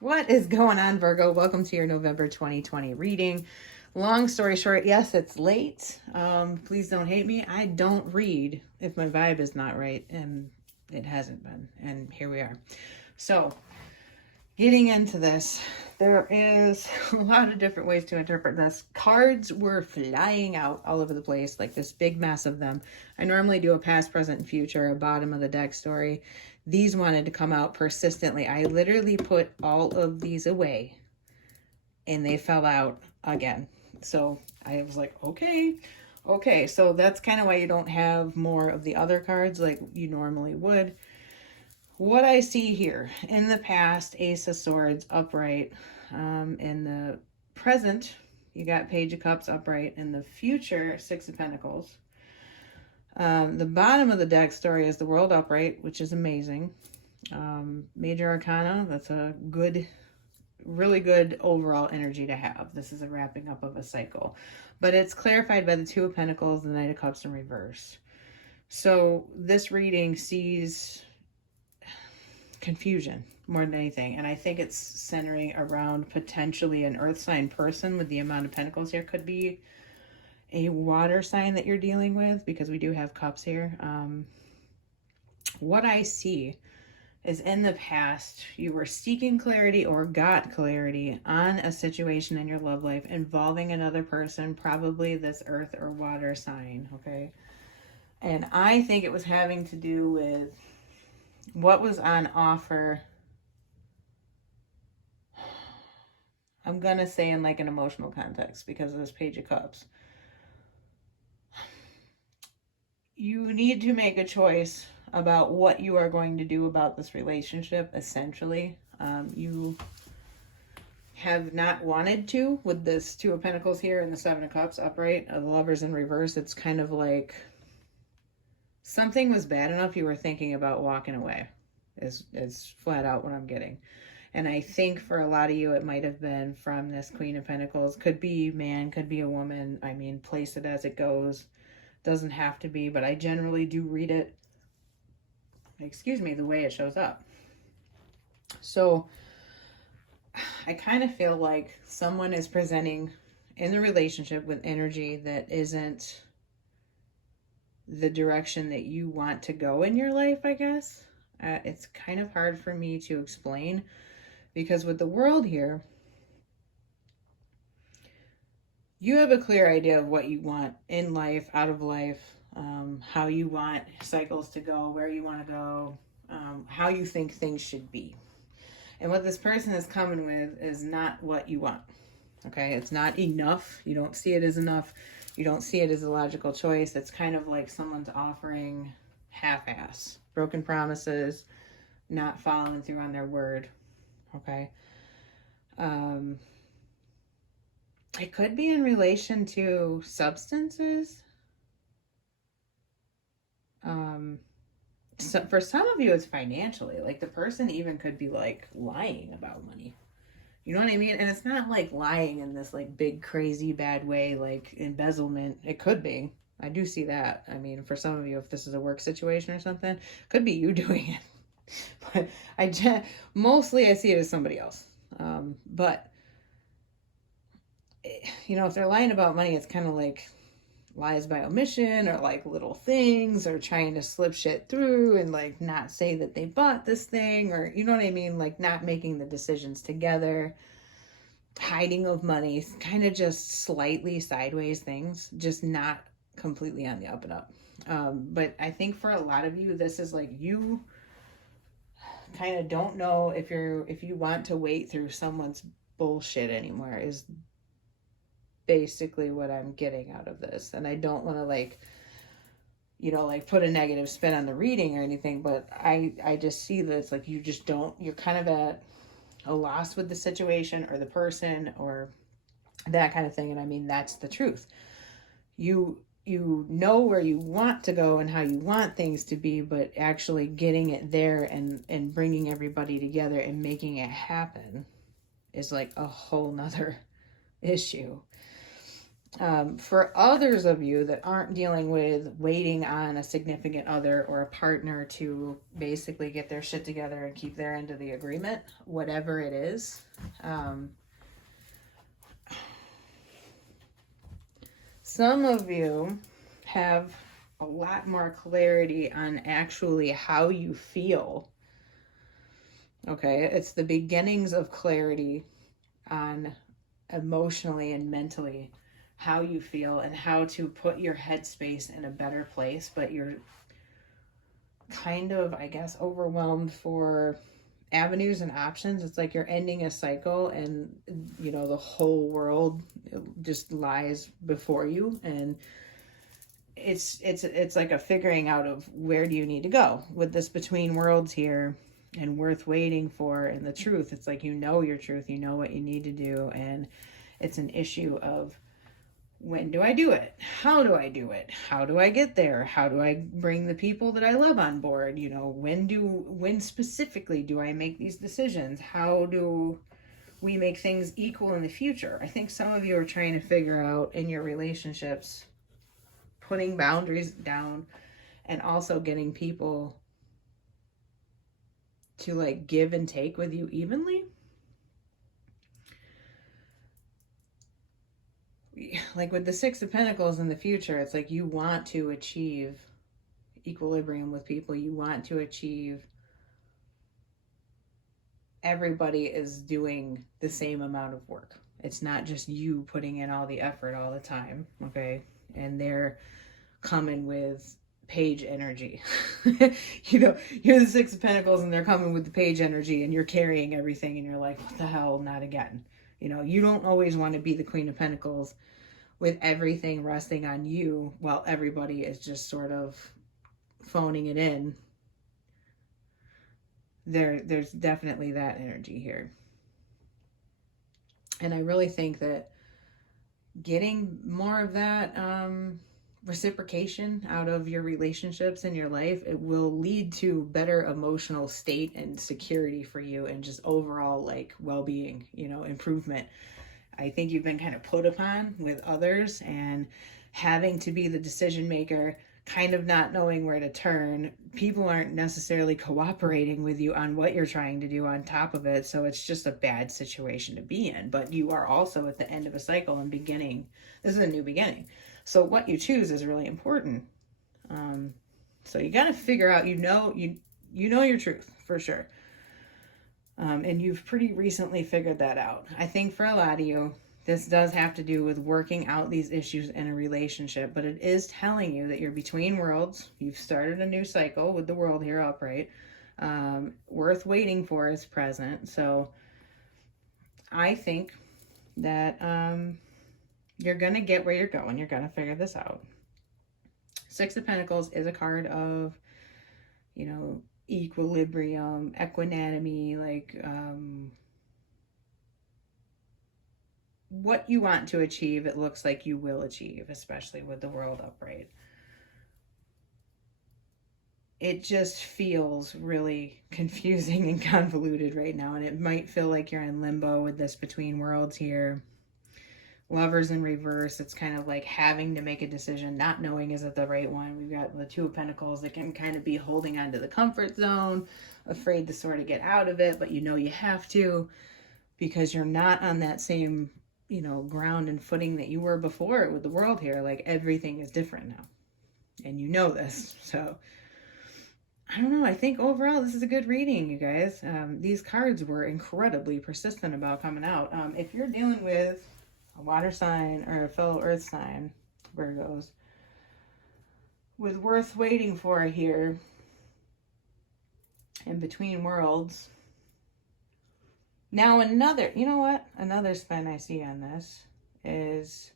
What is going on, Virgo? Welcome to your November 2020 reading. Long story short, yes, it's late. Please don't hate me. I don't read if my vibe is not right, and it hasn't been. And here we are. So, getting into this, there is a lot of different ways to interpret this. Cards were flying out all over the place, like this big mess of them. I normally do a past, present, and future, a bottom of the deck story. These wanted to come out persistently. I literally put all of these away and they fell out again. So I was like, okay. So that's kind of why you don't have more of the other cards like you normally would. What I see here in the past, Ace of Swords upright. In the present, you got Page of Cups upright. In the future, Six of Pentacles. The bottom of the deck story is the World upright, which is amazing. Major Arcana, that's a good, really good overall energy to have. This is a wrapping up of a cycle. But it's clarified by the Two of Pentacles, the Knight of Cups in reverse. So this reading sees confusion more than anything. And I think it's centering around potentially an earth sign person with the amount of pentacles here. Could be a water sign that you're dealing with because we do have cups here. What I see is in the past, you were seeking clarity or got clarity on a situation in your love life involving another person, probably this earth or water sign, okay? And I think it was having to do with what was on offer. I'm going to say in like an emotional context because of this Page of Cups. You need to make a choice about what you are going to do about this relationship, essentially. You have not wanted to with this Two of Pentacles here and the Seven of Cups upright, the Lovers in reverse. It's kind of like something was bad enough you were thinking about walking away is flat out what I'm getting. And I think for a lot of you, it might have been from this Queen of Pentacles. Could be man, could be a woman. I mean, place it as it goes. Doesn't have to be, but I generally do read it, the way it shows up. So I kind of feel like someone is presenting in the relationship with energy that isn't the direction that you want to go in your life, I guess. It's kind of hard for me to explain because with the World here, you have a clear idea of what you want in life, out of life, how you want cycles to go, where you want to go, how you think things should be. And what this person is coming with is not what you want. Okay, it's not enough. You don't see it as enough. You don't see it as a logical choice. It's kind of like someone's offering half-ass, broken promises, not following through on their word. Okay. It could be in relation to substances. So for some of you, it's financially. Like the person even could be like lying about money. You know what I mean? And it's not like lying in this like big, crazy, bad way, like embezzlement. It could be. I do see that. I mean, for some of you, if this is a work situation or something, could be you doing it. But mostly I see it as somebody else. But if they're lying about money, it's kind of like lies by omission or like little things or trying to slip shit through and like not say that they bought this thing or you know what I mean, like not making the decisions together, hiding of money, kind of just slightly sideways things, just not completely on the up and up. But I think for a lot of you, this is like you kind of don't know if you want to wait through someone's bullshit anymore is basically what I'm getting out of this. And I don't want to like put a negative spin on the reading or anything, but I just see that it's like you're kind of at a loss with the situation or the person or that kind of thing. And I mean, that's the truth. You know where you want to go and how you want things to be, but actually getting it there and bringing everybody together and making it happen is like a whole nother issue. For others of you that aren't dealing with waiting on a significant other or a partner to basically get their shit together and keep their end of the agreement, whatever it is, some of you have a lot more clarity on actually how you feel. Okay, it's the beginnings of clarity on emotionally and mentally how you feel and how to put your headspace in a better place, but you're kind of, I guess, overwhelmed for avenues and options. It's like you're ending a cycle and, you know, the whole world just lies before you, and it's like a figuring out of where do you need to go with this between worlds here and worth waiting for. And the truth, it's like, you know, your truth, you know what you need to do, and it's an issue of, when do I do it? How do I do it? How do I get there? How do I bring the people that I love on board? You know, when specifically do I make these decisions? How do we make things equal in the future? I think some of you are trying to figure out in your relationships, putting boundaries down and also getting people to like give and take with you evenly. Like with the Six of Pentacles in the future, it's like you want to achieve equilibrium with people. You want to achieve everybody is doing the same amount of work. It's not just you putting in all the effort all the time, okay? And they're coming with page energy. You know, you're the Six of Pentacles and they're coming with the page energy and you're carrying everything and you're like, what the hell, not again. You know, you don't always want to be the Queen of Pentacles with everything resting on you while everybody is just sort of phoning it in. There's definitely that energy here. And I really think that getting more of that reciprocation out of your relationships in your life, it will lead to better emotional state and security for you and just overall like well-being, you know, improvement. I think you've been kind of put upon with others and having to be the decision maker, kind of not knowing where to turn. People aren't necessarily cooperating with you on what you're trying to do on top of it. So it's just a bad situation to be in. But you are also at the end of a cycle and beginning. This is a new beginning. So what you choose is really important. So you got to figure out, you know your truth for sure. And you've pretty recently figured that out. I think for a lot of you, this does have to do with working out these issues in a relationship, but it is telling you that you're between worlds. You've started a new cycle with the world here upright. Worth waiting for is present. So I think that you're going to get where you're going. You're going to figure this out. Six of Pentacles is a card of, you know, equilibrium, equanimity, like what you want to achieve, it looks like you will achieve, especially with the world upright. It just feels really confusing and convoluted right now, and it might feel like you're in limbo with this between worlds here. Lovers in reverse, it's kind of like having to make a decision, not knowing is it the right one. We've got the Two of Pentacles that can kind of be holding on to the comfort zone, afraid to sort of get out of it, but you know you have to because you're not on that same, you know, ground and footing that you were before with the world here. Like everything is different now, and you know this. So I don't know. I think overall this is a good reading, you guys. These cards were incredibly persistent about coming out. If you're dealing with a water sign or a fellow earth sign, Virgos, with worth waiting for here in between worlds. Now another, you know what? Another spin I see on this is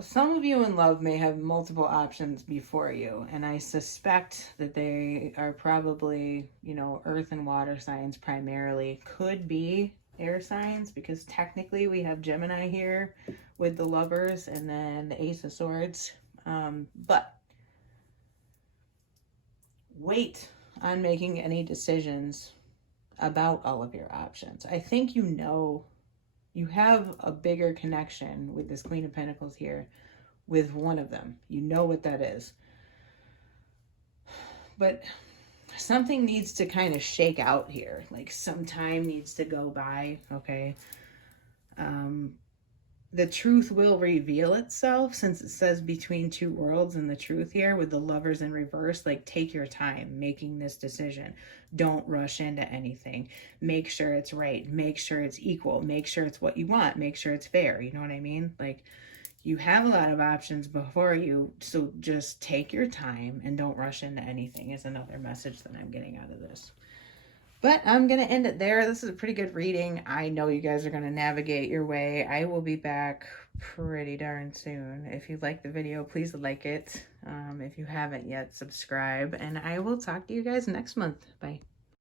some of you in love may have multiple options before you, and I suspect that they are probably, you know, earth and water signs primarily. Could be air signs, because technically we have Gemini here with the Lovers and then the Ace of Swords. But wait on making any decisions about all of your options. I think you know You have a bigger connection with this Queen of Pentacles here with one of them. You know what that is. But something needs to kind of shake out here. Like some time needs to go by, okay? The truth will reveal itself, since it says between two worlds and the truth here with the Lovers in reverse. Like, take your time making this decision. Don't rush into anything. Make sure it's right. Make sure it's equal. Make sure it's what you want. Make sure it's fair. You know what I mean? Like, you have a lot of options before you, so just take your time and don't rush into anything is another message that I'm getting out of this. But I'm going to end it there. This is a pretty good reading. I know you guys are going to navigate your way. I will be back pretty darn soon. If you like the video, please like it. If you haven't yet, subscribe. And I will talk to you guys next month. Bye.